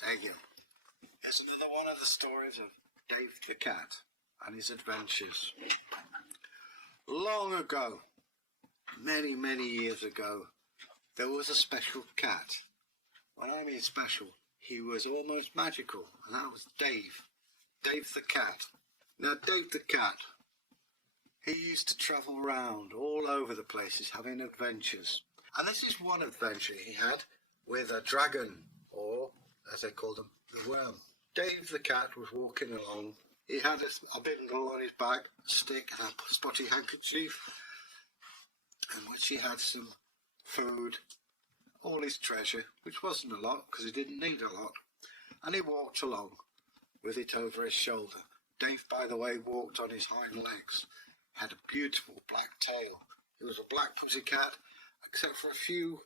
It's Egil. It's another one of the stories of Dave the Cat and his adventures. Long ago, many, many years ago, there was a special cat. When I mean special, he was almost magical, and that was Dave. Dave the Cat. Now, Dave the Cat, he used to travel around all over the places having adventures. And this is one adventure he had with a dragon, or as they called him, the worm. Dave the Cat was walking along. He had a bindle on his back, a stick, and a spotty handkerchief, in which he had some food, all his treasure, which wasn't a lot because he didn't need a lot. And he walked along with it over his shoulder. Dave, by the way, walked on his hind legs, had a beautiful black tail. He was a black pussy cat, except for a few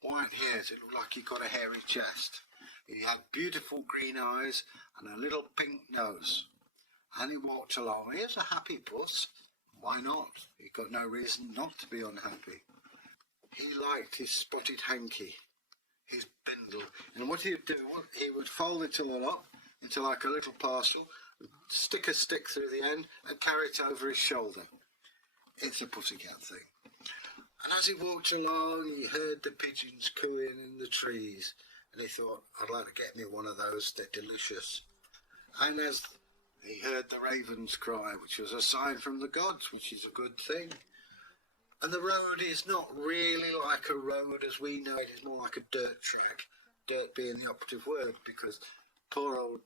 white hairs. It looked like he got a hairy chest. He had beautiful green eyes and a little pink nose. And he walked along. He was a happy puss. Why not? He got no reason not to be unhappy. He liked his spotted hanky, his bindle. And what he'd do, he would fold it all up into like a little parcel, stick a stick through the end and carry it over his shoulder. It's a pussycat thing. And as he walked along, he heard the pigeons cooing in the trees, and he thought, I'd like to get me one of those, they're delicious. And as he heard the ravens cry, which was a sign from the gods, which is a good thing. And the road is not really like a road as we know it, it's more like a dirt track, dirt being the operative word, because poor old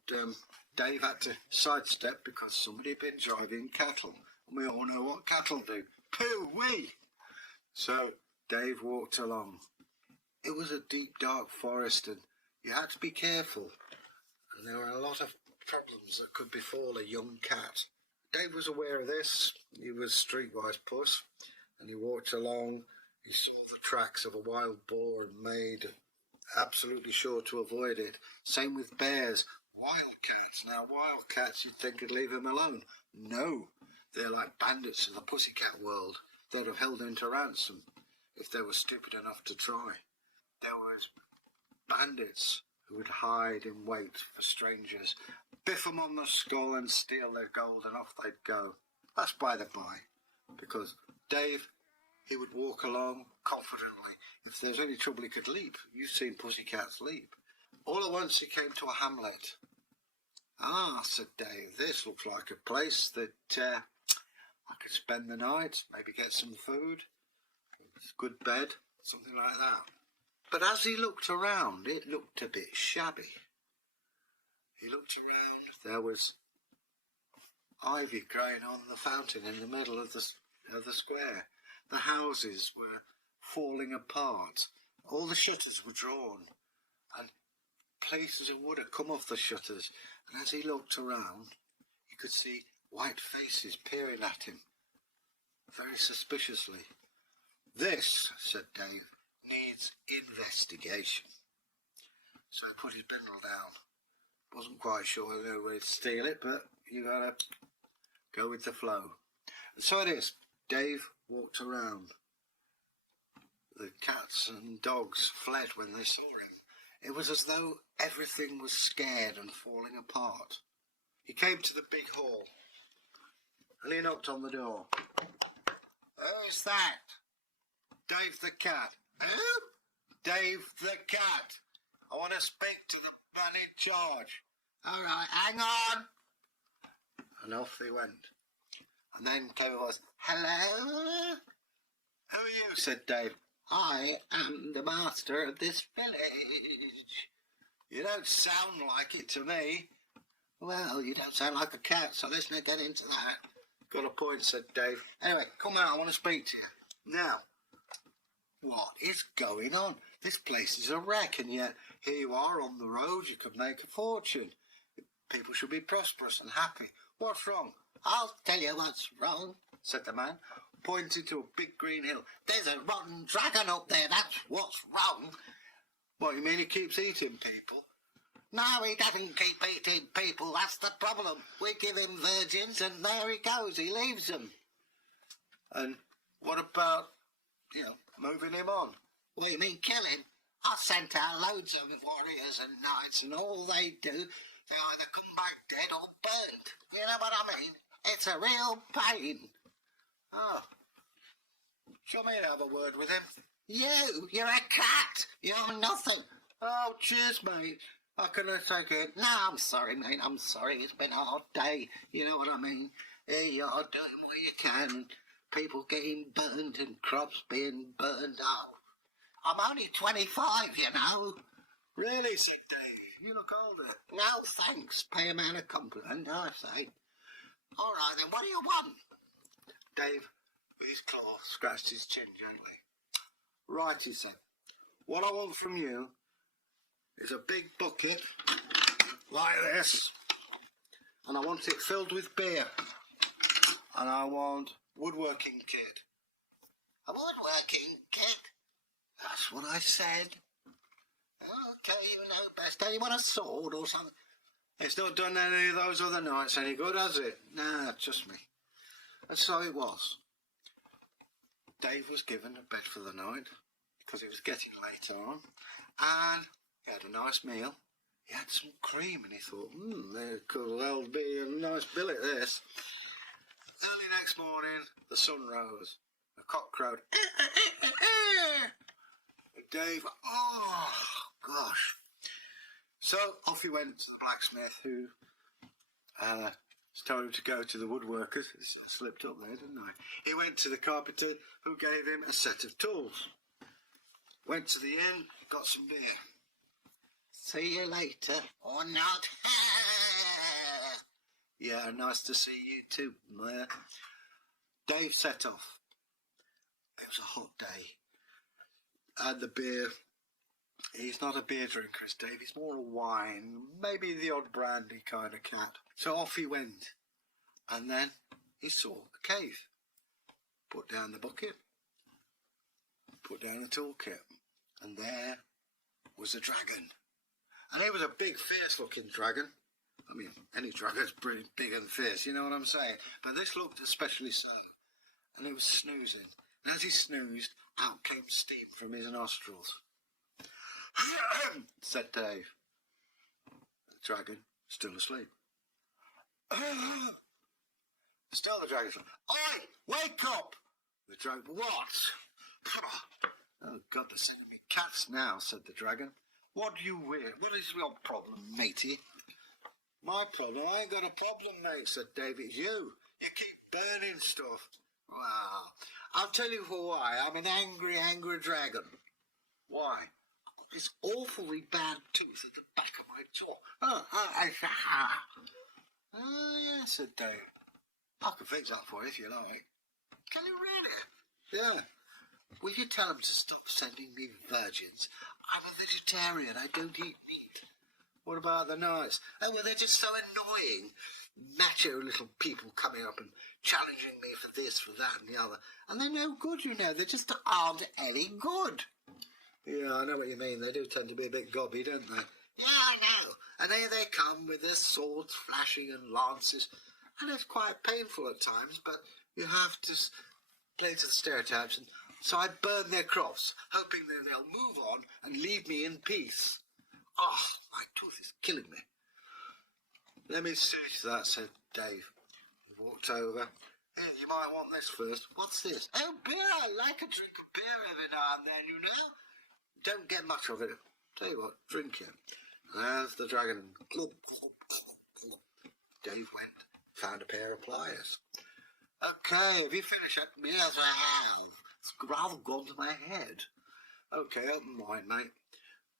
Dave had to sidestep because somebody had been driving cattle. And we all know what cattle do. Pooh-wee! So Dave walked along. It was a deep, dark forest, and you had to be careful. And there were a lot of problems that could befall a young cat. Dave was aware of this. He was streetwise puss, and he walked along. He saw the tracks of a wild boar and made absolutely sure to avoid it. Same with bears. Wildcats. Now, wildcats, you'd think would leave them alone. No, they're like bandits of the pussycat world. They'd have held him to ransom if they were stupid enough to try. There was bandits who would hide in wait for strangers, biff them on the skull and steal their gold, and off they'd go. That's by the by, because Dave, he would walk along confidently. If there's any trouble, he could leap. You've seen pussycats leap. All at once he came to a hamlet. Ah, said Dave, this looks like a place that I could spend the night, maybe get some food, a good bed, something like that. But as he looked around, it looked a bit shabby. He looked around, there was ivy growing on the fountain in the middle of the square. The houses were falling apart. All the shutters were drawn, and pieces of wood had come off the shutters. And as he looked around, he could see white faces peering at him, very suspiciously. This, said Dave, needs investigation. So he put his bindle down. Wasn't quite sure where to steal it, but you gotta go with the flow. And so it is. Dave walked around. The cats and dogs fled when they saw him. It was as though everything was scared and falling apart. He came to the big hall, and he knocked on the door. Who's that? Dave the Cat. Who? Dave the Cat. I want to speak to the man in charge. All right, hang on. And off he went. And then came a voice, hello? Who are you? Said Dave. I am the master of this village. You don't sound like it to me. Well, you don't sound like a cat, so let's not get into that. Got a point, said Dave. Anyway, come out, I want to speak to you. Now, what is going on? This place is a wreck, and yet here you are on the road. You could make a fortune. People should be prosperous and happy. What's wrong? I'll tell you what's wrong, said the man, pointing to a big green hill. There's a rotten dragon up there, that's what's wrong. What, you mean he keeps eating people? No, he doesn't keep eating people, that's the problem. We give him virgins and there he goes, he leaves them. And what about, moving him on? What, you mean kill him? I sent out loads of warriors and knights, and all they do, they either come back dead or burnt. You know what I mean? It's a real pain. Oh. Shall me have a word with him? You're a cat. You're nothing. Oh, cheers, mate. How can I take it? No, I'm sorry, mate. I'm sorry. It's been a hard day. You know what I mean? Here you are doing what you can. People getting burnt and crops being burned out. I'm only 25, you know. Really, said Dave. You look older. No, thanks. Pay a man a compliment, I say. All right, then. What do you want? Dave, with his claw, scratched his chin gently. Right, he said. What I want from you is a big bucket like this, and I want it filled with beer, and I want woodworking kit. A woodworking kit? That's what I said. Okay, you know best. Do you want a sword or something? It's not done any of those other nights any good, has it? Nah, just me. And so it was. Dave was given a bed for the night, because it was getting late on, and he had a nice meal. He had some cream, and he thought, there could well be a nice billet, this. Early next morning, the sun rose. The cock crowed. Dave, oh, gosh. So off he went to the blacksmith, who told him to go to the woodworkers. I slipped up there, didn't I? He went to the carpenter, who gave him a set of tools. Went to the inn, got some beer. See you later, or not. Yeah, nice to see you too, Maya. Dave set off. It was a hot day. And the beer, he's not a beer drinker, is Dave. He's more a wine, maybe the odd brandy kind of cat. So off he went. And then he saw a cave. Put down the bucket. Put down the toolkit. And there was a dragon. And it was a big, fierce-looking dragon. I mean, any dragon's pretty big and fierce, you know what I'm saying? But this looked especially so. And it was snoozing. And as he snoozed, out came steam from his nostrils. Said Dave. The dragon, still asleep. Still the dragon said, "Oi, wake up!" The dragon, "What?" "Oh, God, they're sending me cats now," said the dragon. "What do you wear? What is your problem, matey?" "My problem? I ain't got a problem, mate," said Dave. "It's you. You keep burning stuff." "Well, I'll tell you for why. I'm an angry, angry dragon." "Why?" "I've got this awfully bad tooth at the back of my jaw." "Oh, yeah," said Dave. "I can fix that for you if you like." "Can you really?" "Yeah." "Will you tell them to stop sending me virgins? I'm a vegetarian. I don't eat meat." "What about the nights?" "Oh, well, they're just so annoying. Macho little people coming up and challenging me for this, for that and the other. And they're no good, you know. They just aren't any good." "Yeah, I know what you mean. They do tend to be a bit gobby, don't they?" "Yeah, I know. And here they come with their swords flashing and lances. And it's quite painful at times, but you have to play to the stereotypes. And so I burn their crops, hoping that they'll move on and leave me in peace. Oh, my tooth is killing me." "Let me see to that," said Dave. He walked over. "Here, you might want this first." "What's this?" "Oh, beer. I like a drink of beer every now and then, you know. Don't get much of it. Tell you what, drink it." There's the dragon. Dave went, found a pair of pliers. "Okay, have you finished it?" "Yes, I have. It's rather gone to my head." "Okay, open wide, mate."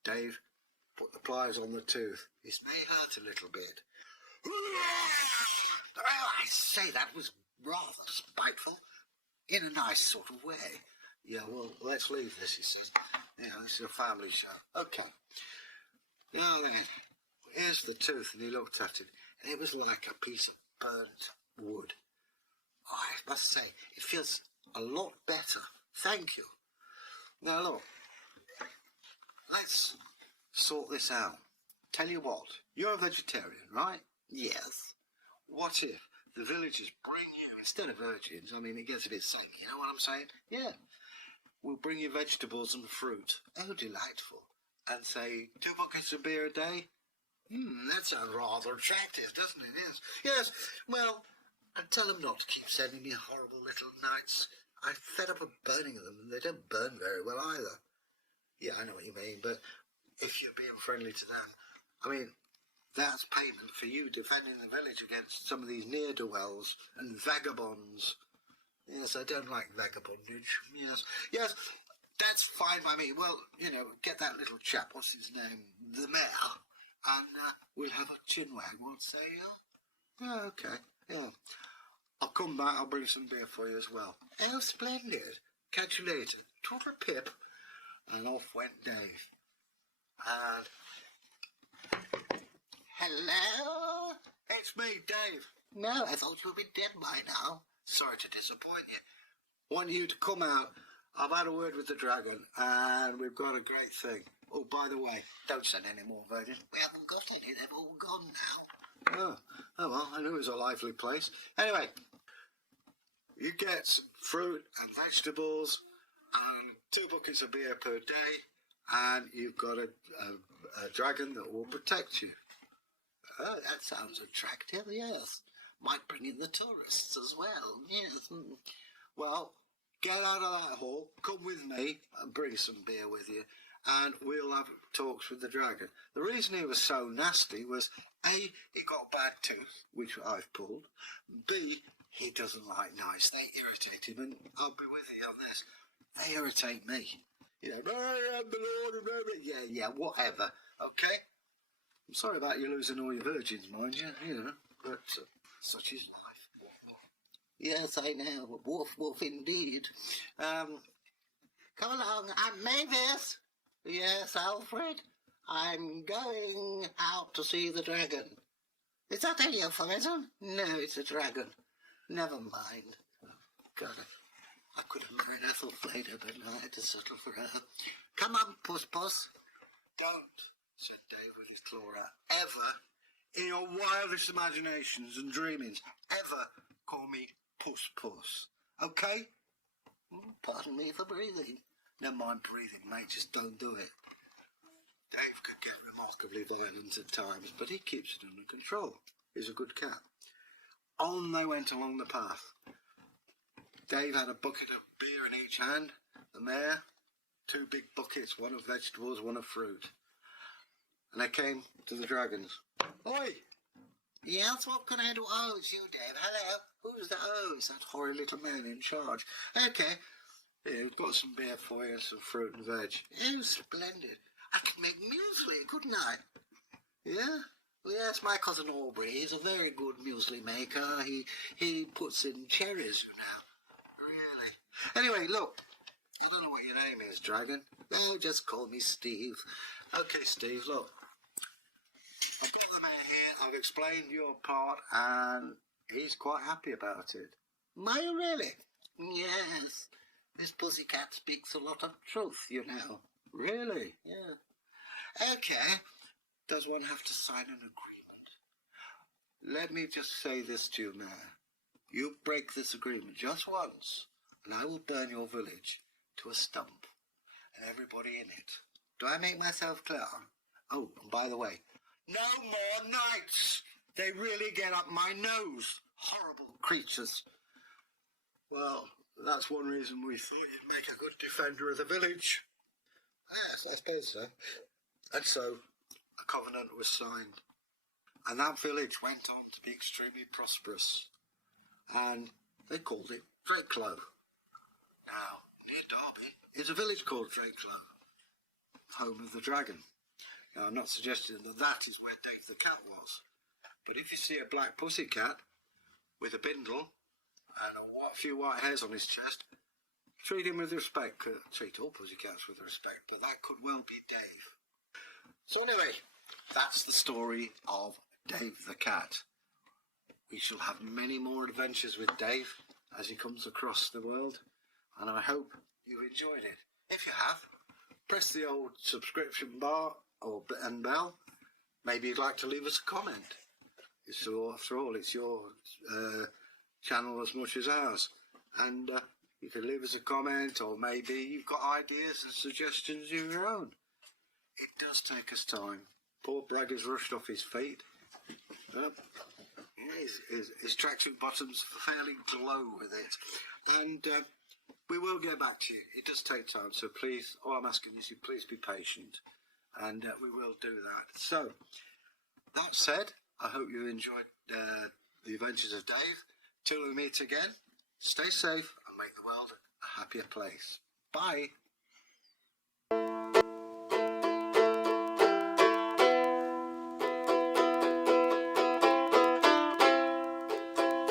Dave put the pliers on the tooth. "This may hurt a little bit." "I say, that was rather spiteful, in a nice sort of way." "Yeah, well, let's leave this," he said. "Yeah, this is a family show." "Okay. Now then, here's the tooth," and he looked at it, and it was like a piece of burnt wood. Oh, I must say, it feels a lot better. Thank you. Now look, let's sort this out. Tell you what, you're a vegetarian, right? Yes. What if the villagers bring you, instead of virgins, I mean, it gets a bit samey, you know what I'm saying? Yeah. We'll bring you vegetables and fruit. Oh, delightful. and say 2 buckets of beer a day? That sounds rather attractive, doesn't it? Yes. Yes, well, and tell them not to keep sending me horrible little nights. I'm fed up of burning them, and they don't burn very well either. Yeah, I know what you mean, but if you're being friendly to them, I mean, that's payment for you defending the village against some of these ne'er-do-wells and vagabonds. Yes, I don't like vagabondage. Yes, yes, that's fine by me. Well, you know, get that little chap, what's his name, the mayor, and we'll have a chinwag, what say you? Yeah, okay, yeah. I'll come back, I'll bring some beer for you as well. Oh, splendid. Catch you later. Total pip. And off went Dave. And... Hello? It's me, Dave. No, I thought you would be dead by now. Sorry to disappoint you. Want you to come out. I've had a word with the dragon, and we've got a great thing. Oh, by the way, don't send any more virgins. We haven't got any. They've all gone now. Oh well, I knew it was a lively place. Anyway, you get some fruit and vegetables and 2 buckets of beer per day, and you've got a dragon that will protect you. Oh, that sounds attractive, yes. Might bring in the tourists as well, yes. Well, get out of that hall, come with me and bring some beer with you, and we'll have talks with the dragon. The reason he was so nasty was, A, he got a bad tooth, which I've pulled. B, he doesn't like knives. They irritate him, and I'll be with you on this. They irritate me. You know, I am the Lord of everything. Yeah, whatever, okay? I'm sorry about you losing all your virgins, mind you, know, but such is life. Yes, I know. Woof, woof, indeed. Come along, I'm Mavis. Yes, Alfred. I'm going out to see the dragon. Is that a euphemism? No, it's a dragon. Never mind. Oh, God, I could have married Ethelflaeda, but I had to settle for her. Come on, puss, puss. Don't, said Dave with his claw out, ever, in your wildest imaginations and dreamings, ever call me puss, puss. Okay? Pardon me for breathing. Never mind breathing, mate, just don't do it. Dave could get remarkably violent at times, but he keeps it under control. He's a good cat. On they went along the path. Dave had a bucket of beer in each hand, the mare, 2 big buckets, one of vegetables, one of fruit. And they came to the dragons. Oi! Yes, what can I do? Oh, it's you, Dave. Hello. Who's that? Oh, it's that horrid little man in charge. Okay. Here, we've got some beer for you and some fruit and veg. Oh, splendid. I could make muesli, couldn't I? Yeah? Well, yes, my cousin Aubrey, he's a very good muesli maker. He puts in cherries, you know. Really? Anyway, look, I don't know what your name is, Dragon. Oh, just call me Steve. Okay, Steve, look. I've got the man here, I've explained your part, and he's quite happy about it. Are you really? Yes. This pussycat speaks a lot of truth, you know. Really? Yeah. Okay. Does one have to sign an agreement? Let me just say this to you, Mayor. You break this agreement just once, and I will burn your village to a stump, and everybody in it. Do I make myself clear? Oh, and by the way, no more knights! They really get up my nose. Horrible creatures. Well, that's one reason we thought you'd make a good defender of the village. Yes, I suppose so. And so, a covenant was signed. And that village went on to be extremely prosperous. And they called it Drakelow. Now, near Derby is a village called Drakelow, home of the dragon. Now, I'm not suggesting that that is where Dave the cat was. But if you see a black pussy cat with a bindle and a few white hairs on his chest, treat him with respect. Treat all pussycats with respect, but that could well be Dave. So anyway, that's the story of Dave the cat. We shall have many more adventures with Dave as he comes across the world, and I hope you've enjoyed it. If you have, press the old subscription bar and bell. Maybe you'd like to leave us a comment. So after all, it's your channel as much as ours, and you can leave us a comment, or maybe you've got ideas and suggestions of your own. it does take us time. Poor Bragi's rushed off his feet. His tracksuit bottoms fairly glow with it. And we will get back to you. It does take time, so please, all I'm asking is you please be patient. And we will do that. So, that said, I hope you enjoyed the adventures of Dave. Till we meet again, stay safe and make the world a happier place. Bye.